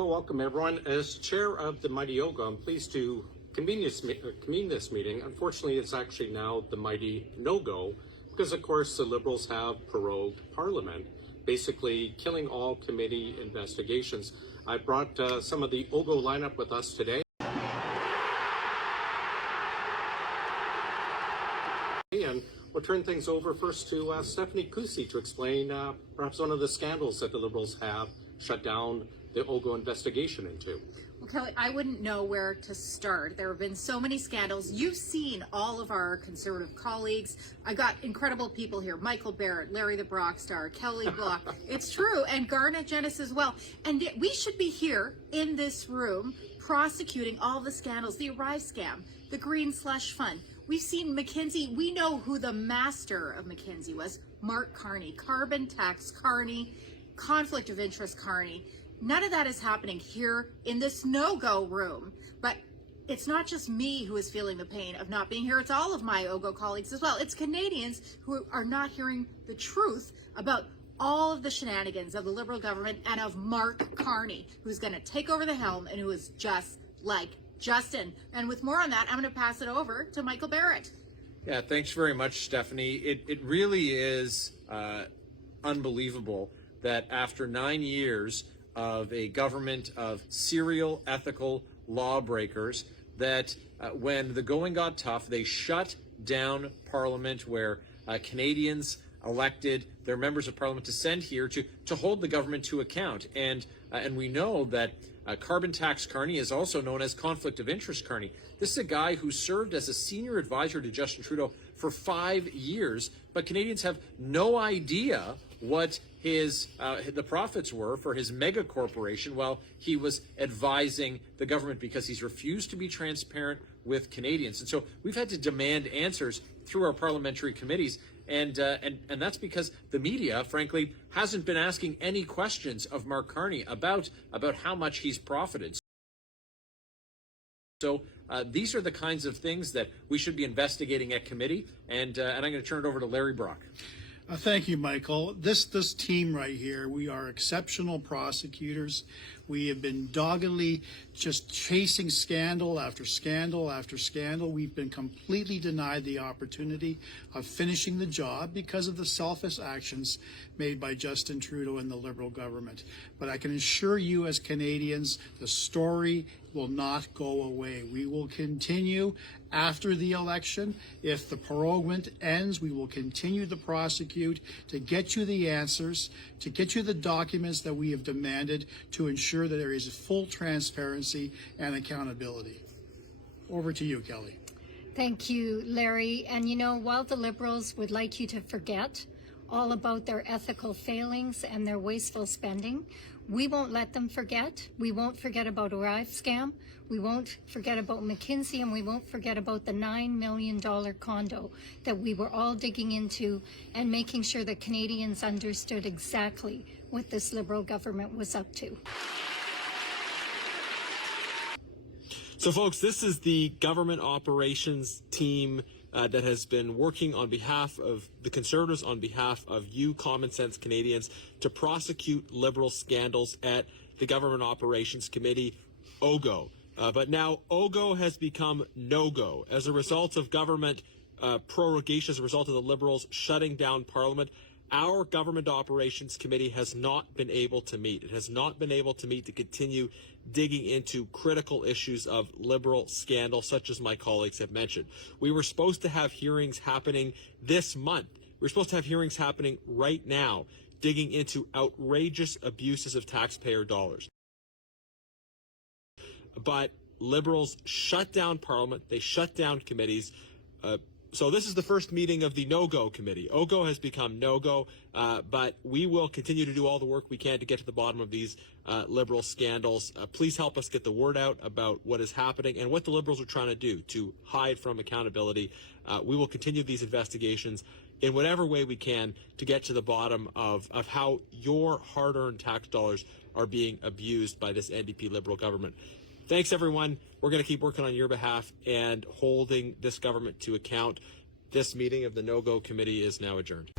Well, welcome everyone. As chair of the mighty Oggo, I'm pleased to convene this meeting. Unfortunately, it's actually now the mighty no-go because, of course, the Liberals have prorogued Parliament, basically killing all committee investigations. I brought some of the Oggo lineup with us today. And we'll turn things over first to Stephanie Kusi to explain perhaps one of the scandals that the Liberals have shut down the Oggo investigation into. Well, Kelly, I wouldn't know where to start. There have been so many scandals. You've seen all of our Conservative colleagues. I got incredible people here. Michael Barrett, Larry the Brockstar, Kelly Block. It's true. And Garnett, Genuis as well. And we should be here in this room prosecuting all the scandals, the Arrive scam, the Green Slush Fund. We've seen McKinsey. We know who the master of McKinsey was. Mark Carney, carbon tax Carney, conflict of interest Carney. None of that is happening here in this no-go room. But it's not just me who is feeling the pain of not being here. It's all of my Oggo colleagues as well. It's Canadians who are not hearing the truth about all of the shenanigans of the Liberal government and of Mark Carney, who's going to take over the helm and who is just like Justin. And with more on that, I'm going to pass it over to Michael Barrett. Yeah, thanks very much, Stephanie. It really is unbelievable that after 9 years of a government of serial ethical lawbreakers, that when the going got tough, they shut down Parliament, where Canadians elected their members of Parliament to send here to hold the government to account. And we know that carbon tax Carney is also known as conflict of interest Carney. This is a guy who served as a senior advisor to Justin Trudeau for 5 years, but Canadians have no idea what the profits were for his mega corporation while he was advising the government, because he's refused to be transparent with Canadians. And so we've had to demand answers through our parliamentary committees, and that's because the media, frankly, hasn't been asking any questions of Mark Carney about how much he's profited. So these are the kinds of things that we should be investigating at committee, and I'm going to turn it over to Larry Brock. Thank you, Michael. This team right here, we are exceptional prosecutors. We have been doggedly just chasing scandal after scandal after scandal. We've been completely denied the opportunity of finishing the job because of the selfish actions made by Justin Trudeau and the Liberal government. But I can assure you, as Canadians, the story will not go away. We will continue after the election. If the proroguement ends, we will continue to prosecute to get you the answers, to get you the documents that we have demanded, to ensure that there is full transparency and accountability. Over to you, Kelly. Thank you, Larry. And you know, while the Liberals would like you to forget all about their ethical failings and their wasteful spending, we won't let them forget. We won't forget about Arrive scam. We won't forget about McKinsey, and we won't forget about the $9 million condo that we were all digging into and making sure that Canadians understood exactly what this Liberal government was up to. So folks, this is the government operations team that has been working on behalf of the Conservatives, on behalf of you common sense Canadians, to prosecute Liberal scandals at the Government Operations Committee, Oggo. But now Oggo has become no-go as a result of government prorogation, as a result of the Liberals shutting down Parliament. Our Government Operations Committee has not been able to meet. It has not been able to meet to continue digging into critical issues of Liberal scandal, such as my colleagues have mentioned. We were supposed to have hearings happening this month. We're supposed to have hearings happening right now, digging into outrageous abuses of taxpayer dollars. But Liberals shut down Parliament. They shut down committees. So this is the first meeting of the no-go committee. Oggo has become no-go, but we will continue to do all the work we can to get to the bottom of these Liberal scandals. Please help us get the word out about what is happening and what the Liberals are trying to do to hide from accountability. We will continue these investigations in whatever way we can to get to the bottom of how your hard-earned tax dollars are being abused by this NDP Liberal government. Thanks, everyone. We're going to keep working on your behalf and holding this government to account. This meeting of the No-Go Committee is now adjourned.